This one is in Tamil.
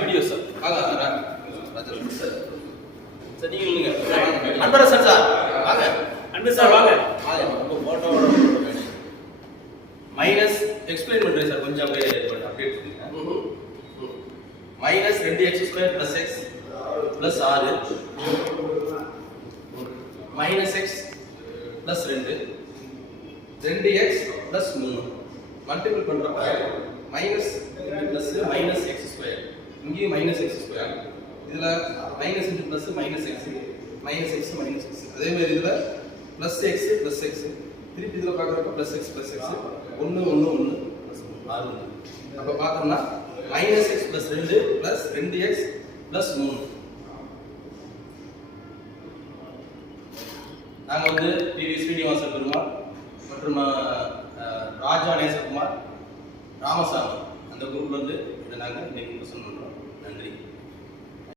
Video sir. Sir sir. நீங்க இல்லைங்க அன்பரசன் சார். வாங்க. அன்பு சார் வாங்க. வாங்க உங்க போட்டோவோட மைனஸ் எக்ஸ்பிளைன் பண்றேன் சார். கொஞ்சம் அப்படியே அப்டேட் பண்ணுங்க மைனஸ் ரெண்டு x square plus x plus ஆறு. மைனஸ் எக்ஸ் பிளஸ் ரெண்டு. ரெண்டு எக்ஸ் பிளஸ் மூணு. மல்டிபிள் பண்றப்ப மைனஸ் பிளஸ் மைனஸ் இங்கேயும் மைனஸ் எக்ஸ் ஸ்கொயர் இதில் minus into plus minus x minus x minus x அதே மாதிரி plus plus x plus x திருப்பி இதில் பார்க்குறப்ப ப்ளஸ் எக்ஸ் ப்ளஸ் எக்ஸ் ஒன்று ஒன்று ஒன்று ப்ளஸ் ஆறு ஒன்று அப்போ பார்த்தோம்னா மைனஸ் எக்ஸ் ப்ளஸ் ரெண்டு ப்ளஸ் ரெண்டு எக்ஸ் ப்ளஸ் மூணு. நாங்கள் வந்து டிவி ஸ்ரீனிவாச பெருமாள் மற்றும் ராஜா நேசகுமார் ராமசாமி. அந்த குரூப்லேருந்து இதை நாங்கள் இன்னைக்கு பிரசன்ட் பண்ணுறோம் நன்றி.